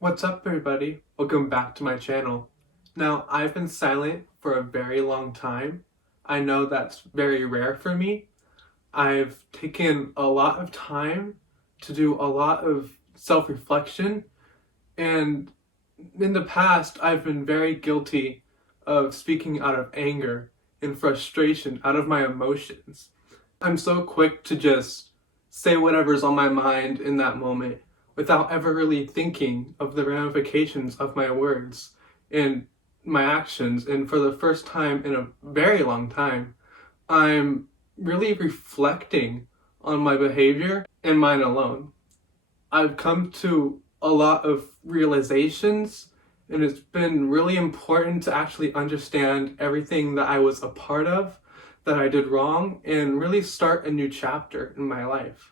What's up, everybody? Welcome back to my channel. Now, I've been silent for a very long time. I know that's very rare for me. I've taken a lot of time to do a lot of self-reflection, and in the past, I've been very guilty of speaking out of anger and frustration, out of my emotions. I'm so quick to just say whatever's on my mind in that moment without ever really thinking of the ramifications of my words and my actions. And for the first time in a very long time, I'm really reflecting on my behavior and mine alone. I've come to a lot of realizations, and it's been really important to actually understand everything that I was a part of, that I did wrong, and really start a new chapter in my life.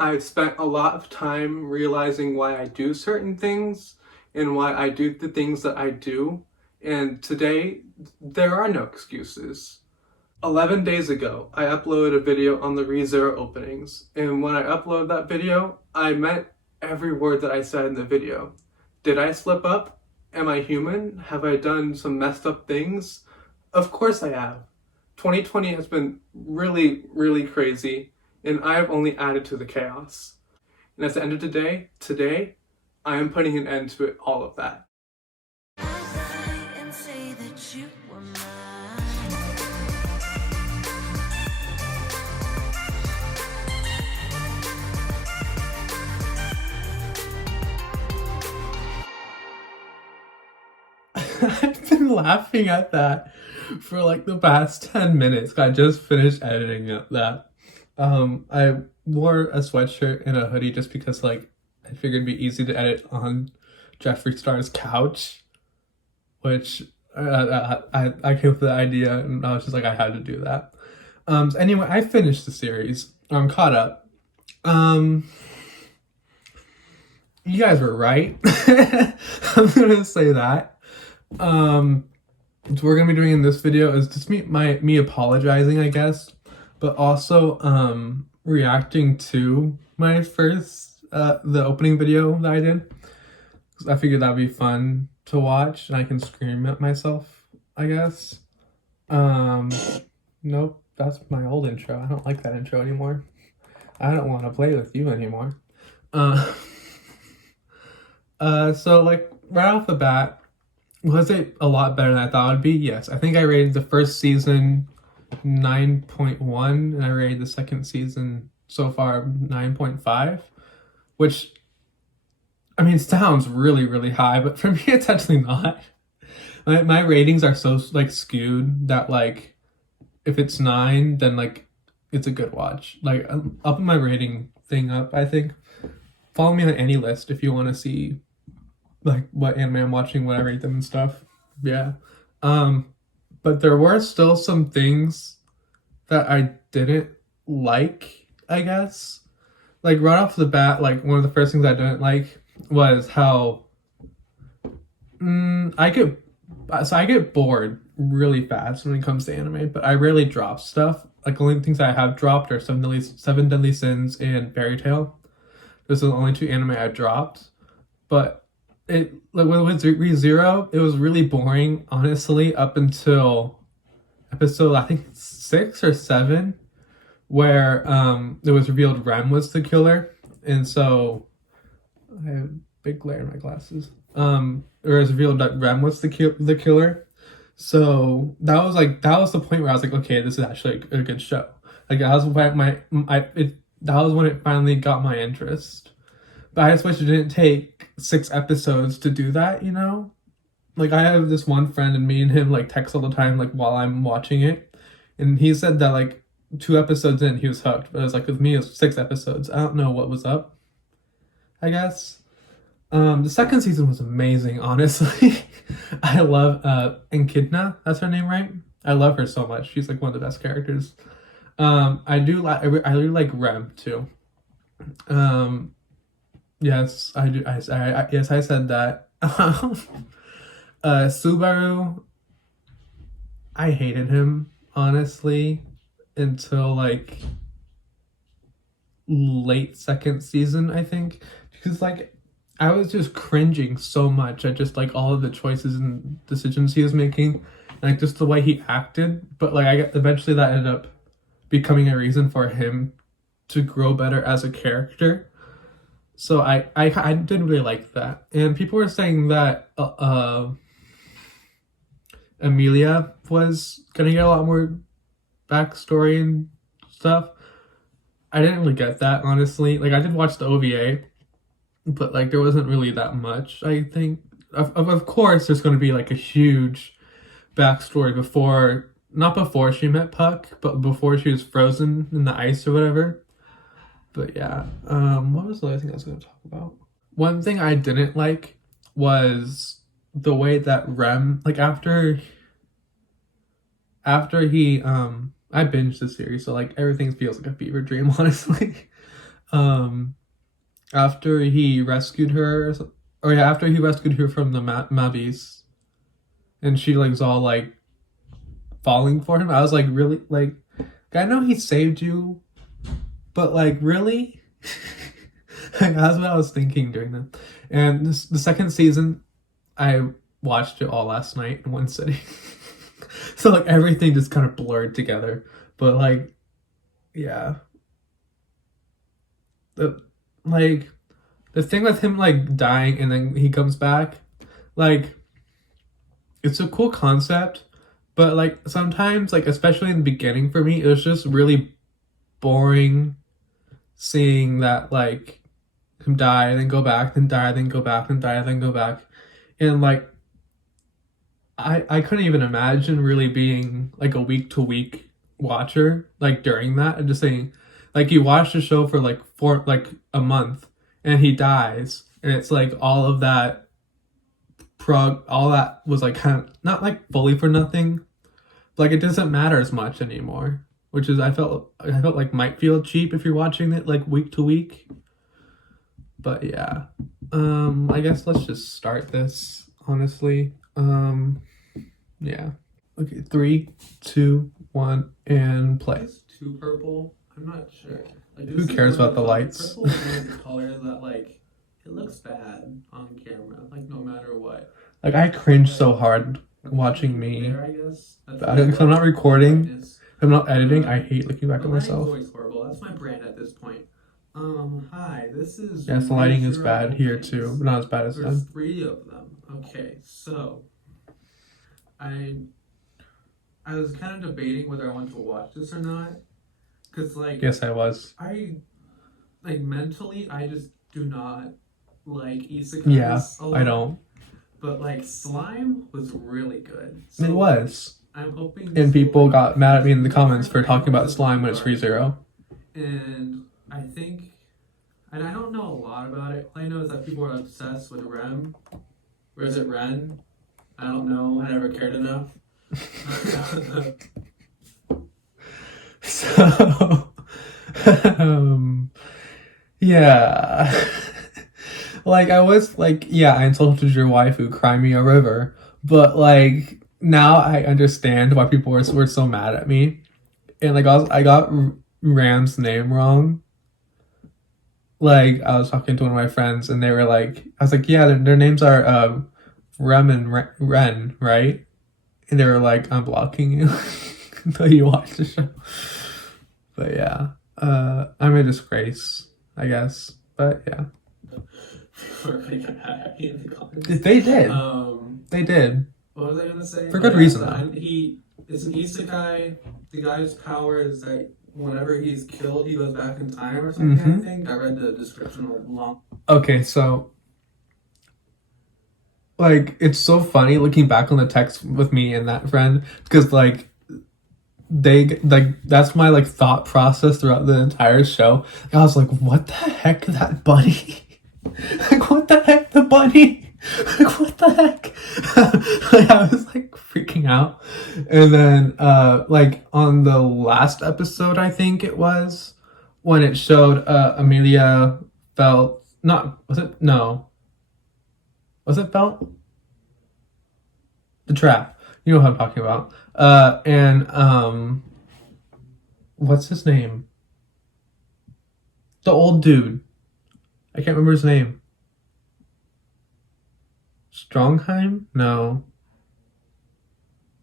I've spent a lot of time realizing why I do certain things and why I do the things that I do, and today there are no excuses. 11 days ago, I uploaded a video on the ReZero openings, and when I uploaded that video, I meant every word that I said in the video. Did I slip up? Am I human? Have I done some messed up things? Of course I have. 2020 has been really, really crazy, and I have only added to the chaos. And at the end of the day, today, I am putting an end to all of that. I've been laughing at that for like the past 10 minutes. I just finished editing that. I wore a sweatshirt and a hoodie just because like I figured it'd be easy to edit on Jeffree Star's couch, which I came up with the idea and I was just like I had to do that. So anyway, I finished the series. I'm caught up. You guys were right. I'm gonna say that. What we're gonna be doing in this video is just me apologizing, I guess, but also reacting to my first the opening video that I did. I figured that'd be fun to watch and I can scream at myself, I guess. Nope, that's my old intro. I don't like that intro anymore. I don't want to play with you anymore. So like right off the bat, was it a lot better than I thought it would be? Yes. I think I rated the first season 9.1 and I rated the second season so far 9.5, which I mean sounds really, really high, but for me it's actually not. My ratings are so like skewed that like if it's 9, then like it's a good watch. Like I'm up my rating thing up, I think. Follow me on any list if you want to see like what anime I'm watching, when I rate them and stuff. Yeah. But there were still some things that I didn't like, I guess. Like right off the bat, like one of the first things I didn't like was how I get bored really fast when it comes to anime, but I rarely drop stuff. Like the only things I have dropped are Seven Deadly Sins and Fairy Tail. Those are the only two anime I dropped. But it like with ReZero, it was really boring, honestly, up until episode I think 6 or 7, where it was revealed Rem was the killer, and so I have a big glare in my glasses. It was revealed that Rem was the killer. So that was the point where I was like, okay, this is actually a good show. Like that was when that was when it finally got my interest. But I just wish it didn't take 6 episodes to do that, you know? Like I have this one friend and me and him like text all the time like while I'm watching it. And he said that like 2 episodes in he was hooked. But it was like with me it was 6 episodes. I don't know what was up, I guess. The second season was amazing, honestly. I love Echidna, that's her name, right? I love her so much. She's like one of the best characters. I really like Rem too. Yes, I do. Yes, I said that. Subaru, I hated him, honestly, until like late second season, I think. Because like I was just cringing so much at just like all of the choices and decisions he was making, like just the way he acted. But like eventually that ended up becoming a reason for him to grow better as a character. So I did really like that. And people were saying that Amelia was gonna get a lot more backstory and stuff. I didn't really get that, honestly. Like I did watch the OVA, but like there wasn't really that much. I think of course there's going to be like a huge backstory before, not before she met Puck, but before she was frozen in the ice or whatever. But yeah, what was the other thing I was going to talk about? One thing I didn't like was the way that Rem, like after he I binged the series, so like everything feels like a fever dream, honestly. um After he rescued her, or yeah, after he rescued her from the Mabis, and she like was all like falling for him, I was like, really, like, I know he saved you, but like, really, like, that's what I was thinking during that. And the second season, I watched it all last night in one sitting, so like everything just kind of blurred together. But like, yeah, the like the thing with him like dying and then he comes back, like it's a cool concept, but like sometimes, like especially in the beginning for me, it was just really boring seeing that like him die and then go back, then die, then go back, then die, then go back. And like I couldn't even imagine really being like a week to week watcher like during that, and just saying like you watch the show for like a month and he dies and it's like all of that all that was like kind of not like fully for nothing. Like it doesn't matter as much anymore, which is I felt like might feel cheap if you're watching it like week to week. But yeah, I guess let's just start this, honestly. Yeah. Okay, 3, 2, 1, and play. It's too purple. I'm not sure. Like, who cares about the lights? Purple is a color that like it looks bad on camera, like no matter what. Like I cringe so hard watching me. There, I guess. If I'm not recording, if I'm not editing, I hate looking back at myself. Always horrible. That's my brand at this point. Hi, this is. Yes, the lighting is bad here too, but not as bad as them. There's 3 of them. Okay, so I was kind of debating whether I wanted to watch this or not, cause like yes, I was. I like mentally I just do not like isekais. Yeah, I don't. But like Slime was really good. So it was. I'm hoping. And people got mad at me in the comments for talking about Slime when it's ReZero. And I think, and I don't know a lot about it. All I know is that people are obsessed with Rem. Or is it Ren? I don't know. I never cared enough. So, yeah. Like, I was like, yeah, I insulted your waifu, cry me a river. But, like, now I understand why people were so mad at me. And, like, I got Ram's name wrong. Like, I was talking to one of my friends, and they were like, I was like, yeah, their names are Rem and Ren, right? And they were like, I'm blocking you until you watch the show. But yeah, I'm a disgrace, I guess. But yeah. They did. They did. What was I gonna say? For good reason, though. He is an isekai. The guy's power is that whenever he's killed, he goes back in time or something. I think I read the description long. Okay, so like it's so funny looking back on the text with me and that friend, because like they like that's my like thought process throughout the entire show. I was like, what the heck, that bunny? Like, what the heck, the bunny? Like, what the heck? Like, I was like freaking out. And then like on the last episode, I think it was, when it showed Amelia felt not, was it, no, was it felt the trap, you know what I'm talking about. And what's his name, the old dude, I can't remember his name. Strongheim? No.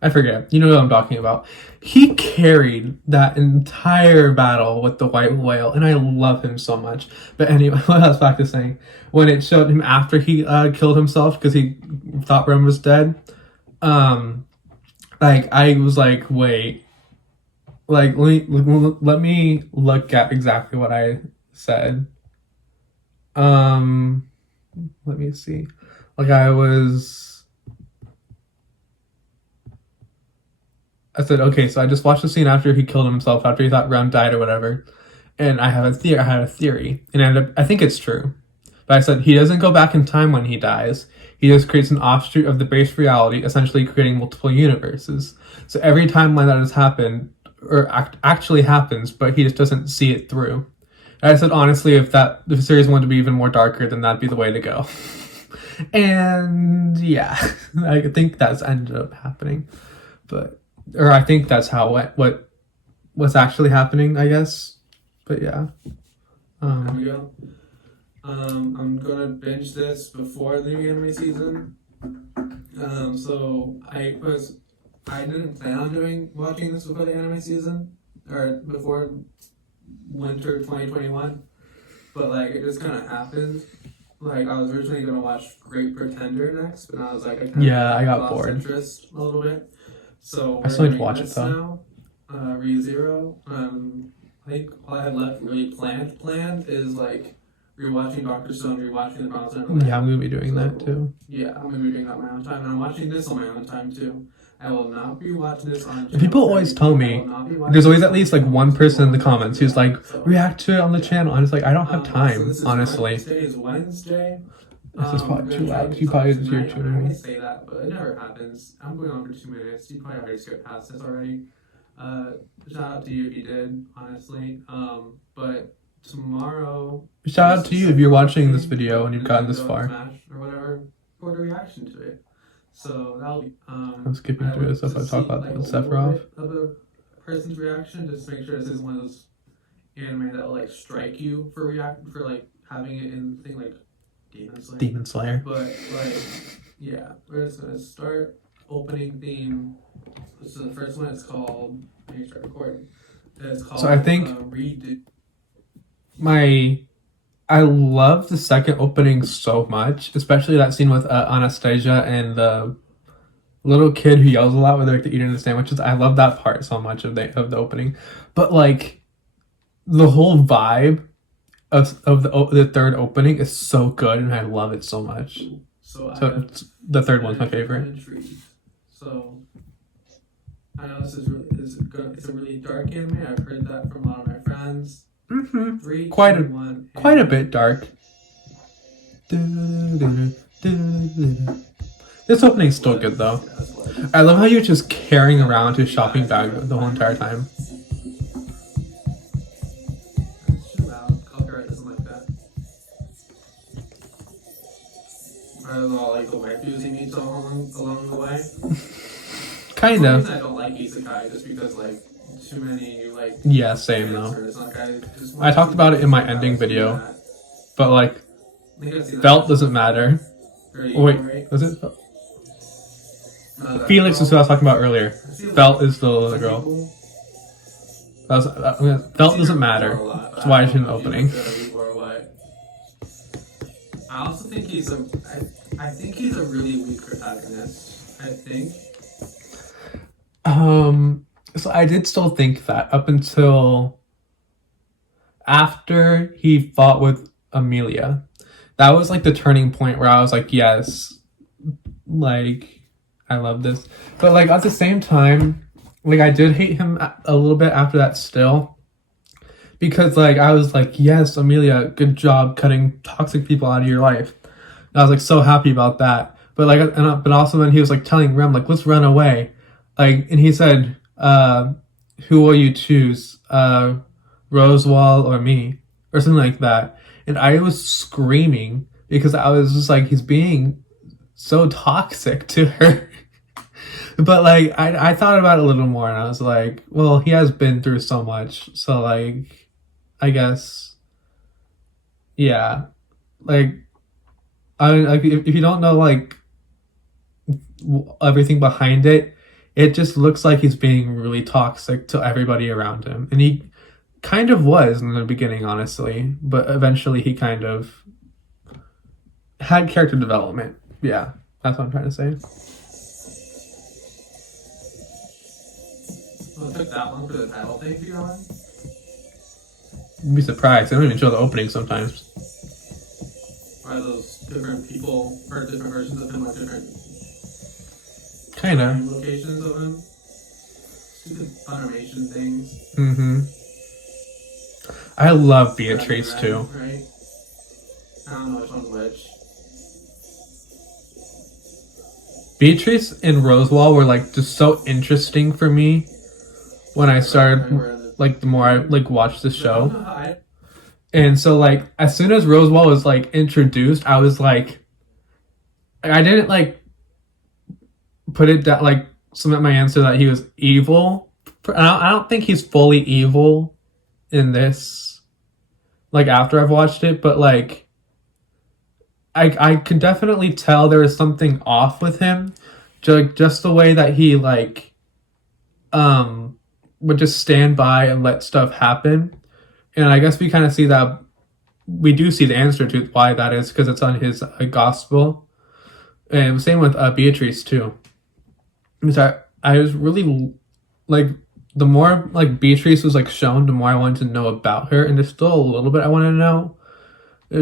I forget. You know what I'm talking about. He carried that entire battle with the white whale, and I love him so much. But anyway, what I was back to saying, when it showed him after he killed himself because he thought Rem was dead, like I was like, wait, like let me look at exactly what I said. Let me see. Like I said, okay, so I just watched the scene after he killed himself, after he thought Rem died or whatever, and I had a theory, and I think it's true. But I said he doesn't go back in time when he dies. He just creates an offshoot of the base reality, essentially creating multiple universes. So every timeline that has happened, or actually happens, but he just doesn't see it through. And I said, honestly, if the series wanted to be even more darker, then that'd be the way to go. And yeah, I think that's ended up happening. Or I think that's how what's actually happening, I guess. But yeah. There we go. I'm gonna binge this before the new anime season. So I didn't plan on watching this before the anime season or before winter 2021, but like it just kind of happened. Like I was originally gonna watch Great Pretender next, but I was like, I got lost bored. interest a little bit. So I still need to watch it though. Now, ReZero. I think all I have left really planned is like rewatching Doctor Stone, rewatching The Promised Neverland. Yeah, I'm gonna be doing that too. Yeah, I'm gonna be doing that on my own time, and I'm watching this on my own time too. I will not be watching this on. People always tell me there's always at least like one person in the comments who's like, react to it on the channel. And it's like I don't have time, honestly. Today is Wednesday. This is probably too loud. You probably just hear it I tuning always me. say that, but it never happens. I'm going on for 2 minutes. You probably already skipped past this already. Shout out to you if you did, honestly. But tomorrow. Shout out to you if you're watching this video and you've gotten this far. Smash or whatever, record a reaction to it. So that'll be. I'm skipping through this if I talk about the Sephiroth. Of a person's reaction, just to make sure this is one of those anime that will like strike you for like having it in thing like Demon Slayer. But like, yeah, we're just gonna start opening theme. So the first one is called. Let me start recording. It's called. So I think Redo. I love the second opening so much, especially that scene with Anastasia and the little kid who yells a lot when they're like, eating the sandwiches. I love that part so much of the opening, but like the whole vibe of the third opening is so good, and I love it so much. So the third one's my favorite. So I know this is it's a really dark anime. I've heard that from a lot of my friends. Mm-hmm. 3, Quite 2, a 1, quite a bit dark. This opening's still good though. I love how you're just carrying around his shopping bag the whole entire time. It's too loud. Copyright doesn't like that. I don't know, like the waifus he meets along the way. Kind of. I don't like isekai just because like too many like. Yeah, same though. I talked about it in my ending video, but like, Felt doesn't matter. Wait, was it? Felix is who I was talking about earlier. Felt is the little girl. Felt doesn't matter. That's why it's in the opening. I also think I think he's a really weak protagonist. I think. So I did still think that up until after he fought with Amelia. That was like the turning point where I was like, yes, like, I love this. But like at the same time, like I did hate him a little bit after that still. Because like I was like, yes, Amelia, good job cutting toxic people out of your life. And I was like so happy about that. But like, but also then he was like telling Rem like, let's run away. Like, and he said, who will you choose? Rosewall or me? Or something like that. And I was screaming because I was just like, he's being so toxic to her. But like, I thought about it a little more and I was like, well, he has been through so much. So like, I guess, yeah. Like, if you don't know like everything behind it, it just looks like he's being really toxic to everybody around him. And he kind of was in the beginning, honestly, but eventually he kind of had character development. Yeah, that's what I'm trying to say. Well, it took that long for the title thing to go in? You'd be surprised. They don't even show the opening sometimes. Are those different people or different versions of him, like different Kinda. locations of him? Stupid Funimation things. Mm-hmm. I love Beatrice too. Right? I don't know which one's which. Beatrice and Rosewall were like just so interesting for me when I started, like, the more I like watched the show. And so, like, as soon as Rosewall was like introduced, I was like, I didn't like put it that like submit my answer that he was evil. I don't think he's fully evil in this, like, after I've watched it, but like I could definitely tell there was something off with him, just the way that he like would just stand by and let stuff happen. And I guess we kind of see that, we do see the answer to why that is, because it's on his gospel. And same with Beatrice too. Because I was really like, the more like Beatrice was like shown, the more I wanted to know about her, and there's still a little bit I want to know,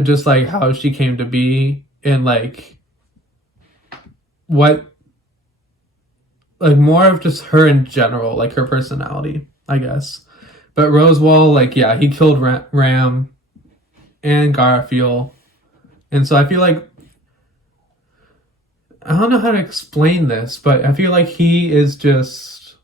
just like how she came to be, and like what, like more of just her in general, like her personality, I guess. But Rosewall, like, yeah, he killed Ram and Garfield, and so I feel like, I don't know how to explain this, but I feel like he is just,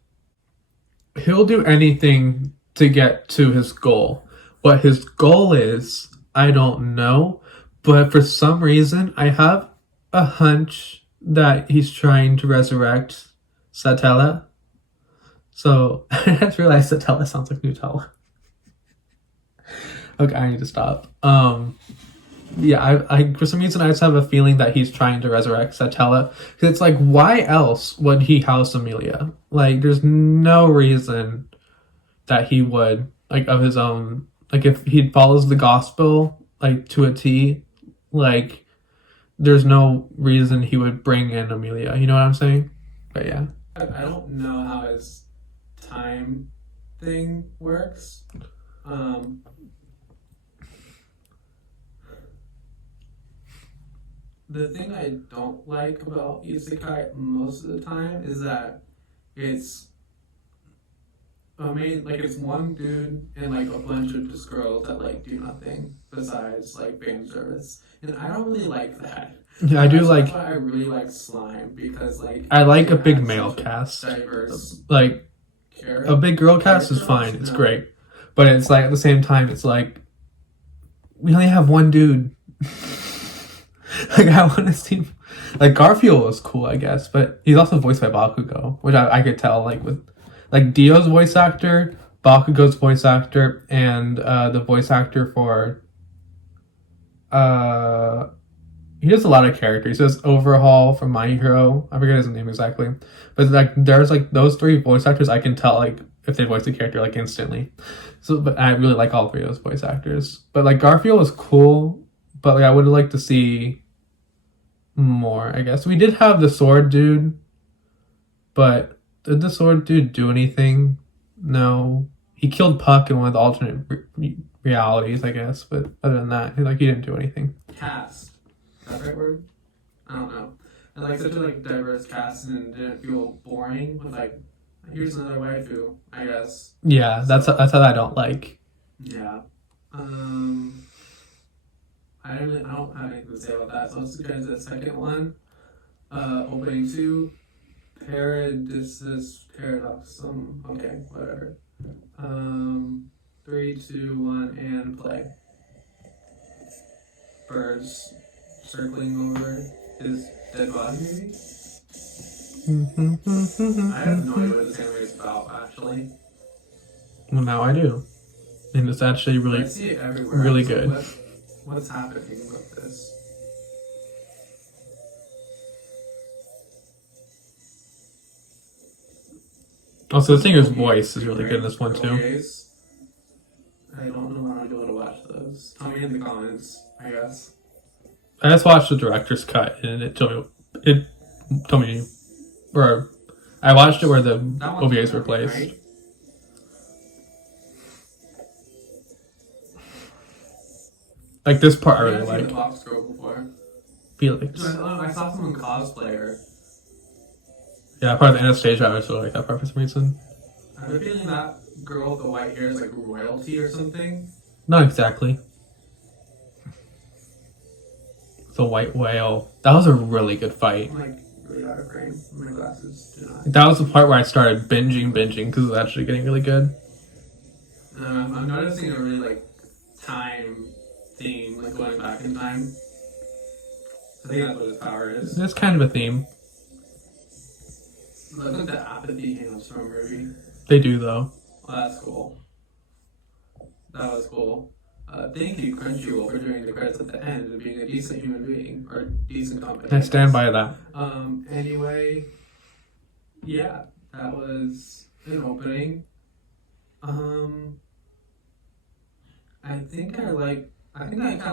he'll do anything to get to his goal. What his goal is, I don't know, but for some reason, I have a hunch that he's trying to resurrect Satella. So, I just realized Satella sounds like Nutella. Okay, I need to stop. Yeah, I for some reason I just have a feeling that he's trying to resurrect Satella. Because it's like, why else would he house Amelia? Like, there's no reason that he would, like, of his own. Like, if he follows the gospel, like, to a T, like, there's no reason he would bring in Amelia. You know what I'm saying? But yeah. I don't know how his time thing works. The thing I don't like about isekai most of the time is that it's, I mean, like, it's one dude and like a bunch of just girls that like do nothing besides like fan service, and I don't really like that. Yeah, I do like. That's why I really like Slime, because like I like a it big has male such a cast. diverse Like, character. a big girl cast is fine. It's great. But it's like, at the same time, it's like, we only have one dude. Like, I want to see, like, Garfield was cool, I guess, but he's also voiced by Bakugo, which I could tell, like, with, like, Dio's voice actor, Bakugo's voice actor, and the voice actor for, he does a lot of characters. He does Overhaul from My Hero. I forget his name exactly, but like, there's like those three voice actors, I can tell like if they voice a character like instantly. So, but I really like all three of those voice actors. But like, Garfield was cool, but like, I would like to see more, I guess. We did have the sword dude, but did the sword dude do anything? No. He killed Puck in one of the alternate realities, I guess, but other than that, he didn't do anything. Cast. Is that the right word? I don't know. And like, such a like diverse cast, and didn't feel boring with like, here's another waifu, I guess. Yeah, that's how I don't like. Yeah. I don't have anything to say about that. So let's get into the second one. Opening 2, Paradisus Paradoxum. Okay, whatever. 3, 2, 1, and play. Birds circling over his dead body, maybe? I have no idea what this anime is about, actually. Well, now I do. And it's actually I really, see it everywhere. really So good. What's, what's happening with this? Also, the singer's voice is really good in this one too. OVAs. I don't know how I'm going to watch those. Tell me in the comments, I guess. I just watched the director's cut, and it told me, or I watched it where the That one's OVAs were funny, placed. right? Like this part, I I've really seen the like. Fox Girl before. Felix. I saw someone cosplay her. Yeah, part of the Anastasia. I also like that part for some reason. I have a feeling that girl with the white hair is like royalty or something. Not exactly. The White Whale. That was a really good fight. I'm like really out of frame. My glasses do not. That was the part where I started binging because it was actually getting really good. I'm noticing a really like time theme, like going back in time. I think that's what his power is. It's kind of a theme. Look like the apathy hands from Ruby. They do though. Well, that's cool. That was cool. Thank you, Crunchyroll, for doing the credits at the end and being a decent human being or decent company. I stand by that. Anyway, yeah, that was an opening. I think I kind of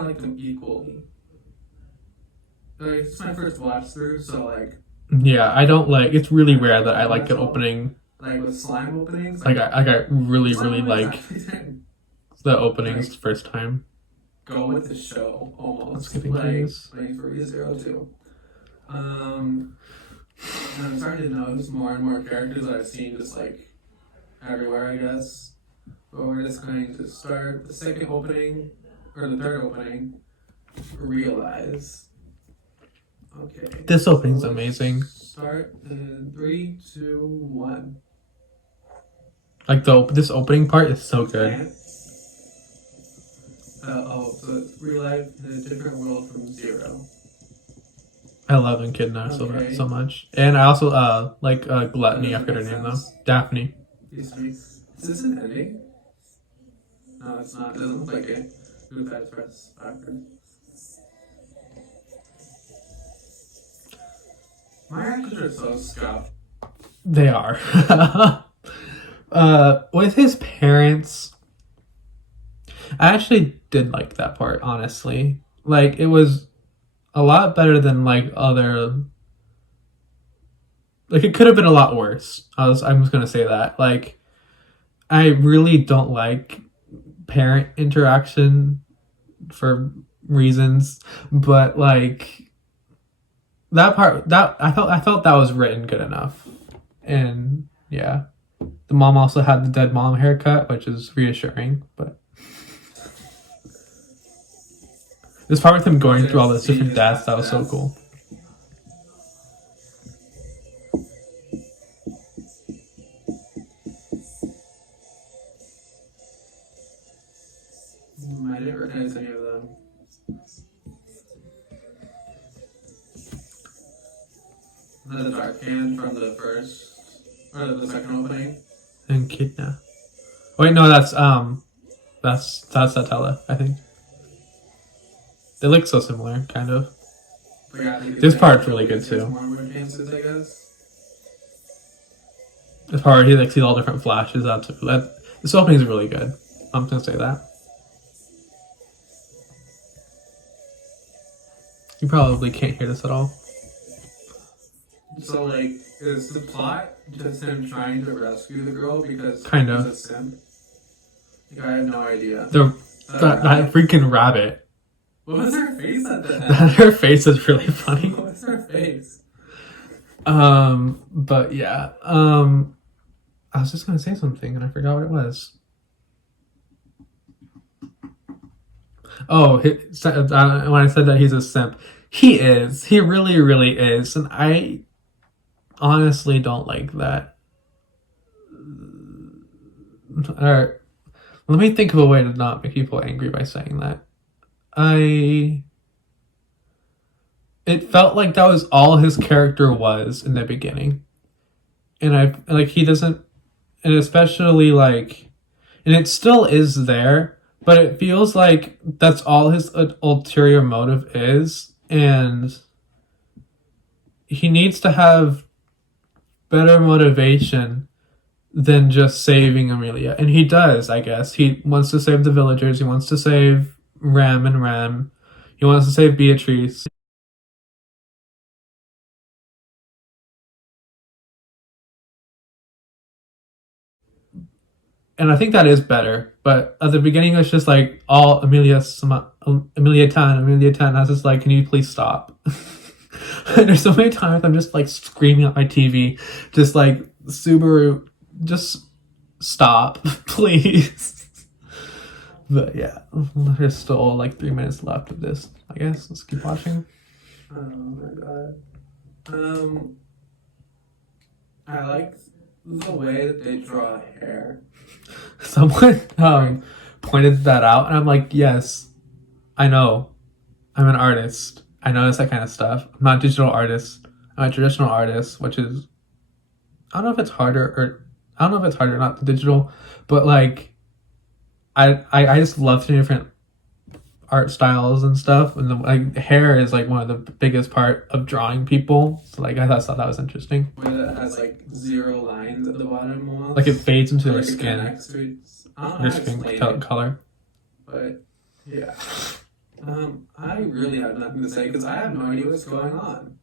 like them equally. Like, it's my first watch through, so like Yeah, I don't like. It's really rare that I like an opening. with slime openings. Like I really slime like openings actually the openings the first time. go with the show almost. Let's get into like this. 2302. And I'm starting to notice more and more characters that I've seen just like everywhere, I guess. But we're just going to start the second opening or the third opening. Realize. Okay. This opening's So let's amazing. Start in 3, 2, 1. Like this opening part is so good. So it's real life in a different world from Zero. I love Echidna Okay. so much, and I also like Gluttony. I forget her name though. Daphne. Is this an ending? No, it's not. It doesn't look like it. Move that press backward. My actors are so scuffed. They are. With his parents, I actually did like that part, honestly. Like, it was a lot better than, like, other... Like, it could have been a lot worse. I'm just gonna say that. Like, I really don't like parent interaction for reasons, but, like... That part, I felt that was written good enough. And, yeah. The mom also had the dead mom haircut, which is reassuring, but... This part with him going through all those different deaths, that was so cool. I didn't recognize any of them. The dark hand from the first or the second opening. And Kidna. Wait, no, that's Satella, I think. They look so similar, kind of. But yeah, I think This it's part's really good, too. More chances, I guess. This part where he like sees all different flashes. This opening is really good. I'm just gonna say that. You probably can't hear this at all. So like, is the plot just him trying to rescue the girl because Kinda. he's a simp? Like, I had no idea. That freaking rabbit. What was her face at the end? Her face is really funny. What was her face? But yeah. I was just gonna say something and I forgot what it was. Oh, when I said that he's a simp, he is. He really, really is, and I honestly don't like that. Alright, let me think of a way to not make people angry by saying that. It felt like that was all his character was in the beginning. And he doesn't, and especially like, and it still is there, but it feels like that's all his ulterior motive is, and he needs to have better motivation than just saving Amelia. And he does, I guess. He wants to save the villagers. He wants to save Rem and Rem. He wants to save Beatrice. And I think that is better. But at the beginning, it was just like all Amelia Tan. I was just like, can you please stop? And there's so many times I'm just like screaming at my TV, just like, Subaru, just stop, please. But yeah, there's still like 3 minutes left of this. I guess let's keep watching. Oh my god. I like the way that they draw hair. Someone pointed that out, and I'm like, yes, I know. I'm an artist. I notice that kind of stuff. I'm not a digital artist. I'm a traditional artist, which is, I don't know if it's harder or not the digital, but like, I just love the different art styles and stuff, and like hair is like one of the biggest part of drawing people. So like, I thought that was interesting. Where that has like 0 lines at the bottom almost. Like it fades into their Like it skin, connects to it. I don't know their how to skin explain it, color. but yeah. I really have nothing to say because I have no idea what's going on.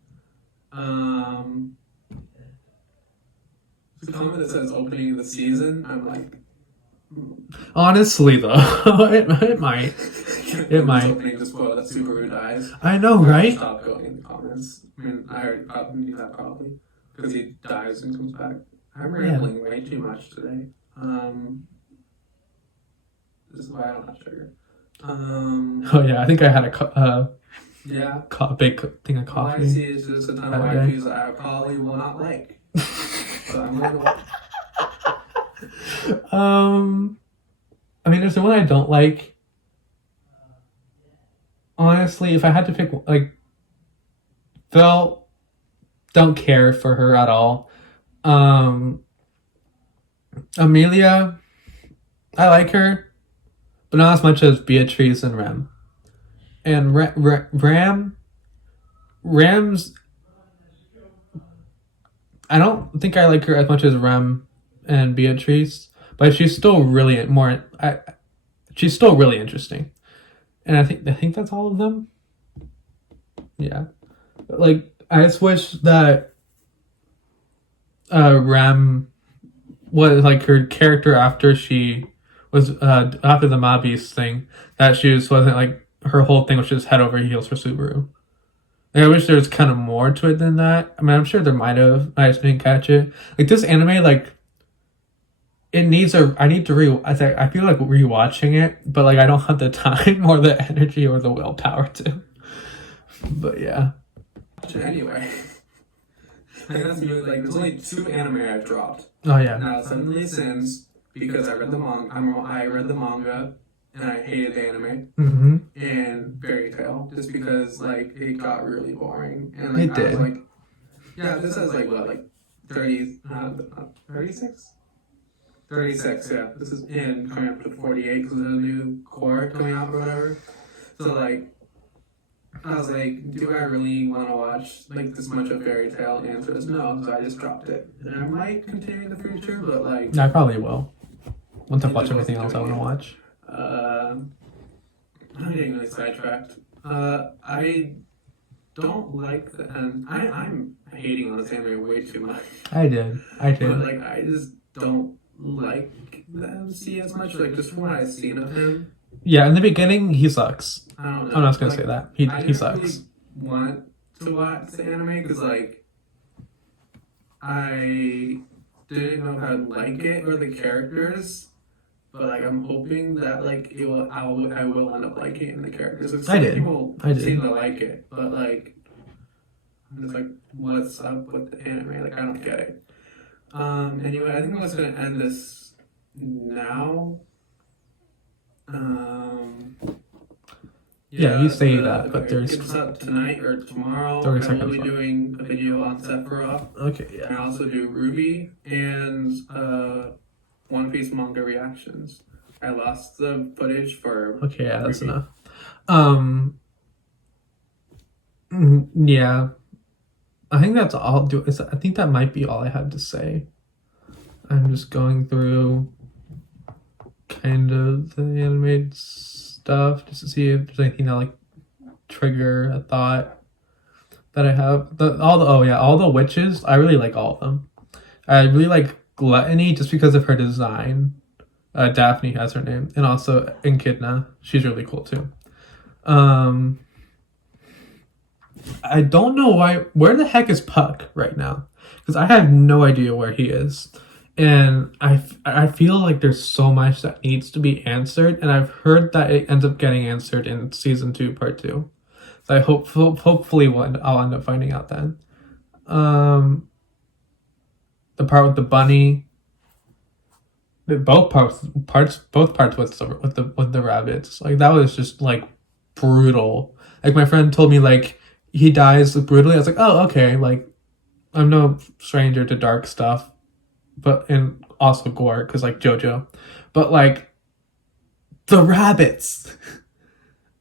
The comment that says opening of the season, I'm like, Honestly, though, it might. It might. Opening to spoil that Subaru dies. I know, right? Stop going in the comments. I mean, I already probably knew that probably because he dies and comes back. I'm rambling way too much today. This is why I don't have sugar. Oh yeah, I think I had Yeah. big thing of All I coffee. see is just a ton of that day. waifus that I probably will not like. But I'm going to watch. I mean, there's the one I don't like. Honestly, if I had to pick, like, Phil, don't care for her at all. Amelia, I like her, but not as much as Beatrice and Rem. And Ram's, I don't think I like her as much as Rem and Beatrice, but she's still really she's still really interesting. And I think that's all of them. Yeah. Like, I just wish that Rem was like her character after she was after the Mobbeast thing, that she wasn't like, her whole thing was just head over heels for Subaru. Like, I wish there was kind of more to it than that. I mean, I'm sure there might have. I just didn't catch it. Like, this anime, like, I feel like rewatching it, but like, I don't have the time or the energy or the willpower to. But yeah. Anyway. I guess there's only 2 anime I've dropped. Oh yeah. Now, Suddenly Sins, because I read the manga and I hated the anime. Mm-hmm. And Fairy Tail, just because like it got really boring. And It like I was did. like, yeah, this has like what, like 36? 36, yeah. This is in coming up to 48 because there's a new core coming out or whatever. So like, I was like, do I really want to watch like this much of Fairy Tail? The answer is no, so I just dropped it. And I might continue in the future, but like, I probably will. Once I watch everything else I want to watch. I'm getting really sidetracked. I don't like the end. I'm hating on this anime way too much. I did. But like, I just don't like the MC as much. Like, just from what I've seen of him, Yeah, in the beginning, he sucks. I don't know. I'm not gonna Like, say that. I He didn't sucks. really want to watch the anime because like I didn't know if I'd like it or the characters, but like I'm hoping that like I will end up liking it in the characters. Like, I did. People I did. seem to like it, but like I'm just like, what's up with the anime? Like, I don't get it. Anyway, I think I'm just gonna end this now. Yeah, you say that, but if there's- it gets up tonight or tomorrow. 30 I will seconds be left. doing a video on Sephiroth. Okay, I yeah. also do Ruby and One Piece manga reactions. I lost the footage for Okay, yeah, that's Ruby. enough. Yeah. I think that's all. I think that might be all I have to say. I'm just going through kind of the animated stuff just to see if there's anything that like trigger a thought that I have. All the witches, I really like all of them. I really like Gluttony just because of her design. Daphne has her name, and also Echidna, she's really cool too. I don't know where the heck is Puck right now, because I have no idea where he is. And I feel like there's so much that needs to be answered, and I've heard that it ends up getting answered in season 2, part 2. So I hopefully I'll end up finding out then. The part with the bunny, both parts with the rabbits, like that was just like brutal. Like my friend told me like he dies brutally. I was like, oh okay, like I'm no stranger to dark stuff, but and also gore because like JoJo, but like the rabbits,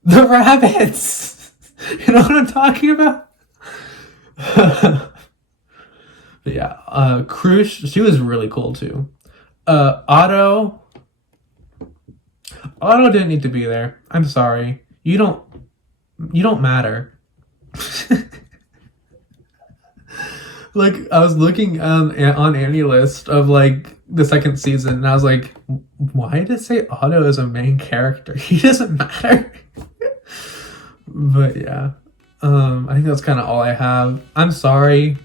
the rabbits, you know what I'm talking about? But yeah, Krush, she was really cool too. Otto didn't need to be there. I'm sorry. You don't matter. Like I was looking on AniList of like the second season, and I was like, why did it say Otto is a main character? He doesn't matter. But yeah, I think that's kind of all I have. I'm sorry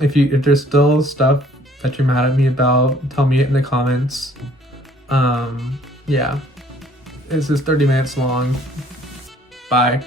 if there's still stuff that you're mad at me about. Tell me it in the comments. Yeah, this is 30 minutes long. Bye.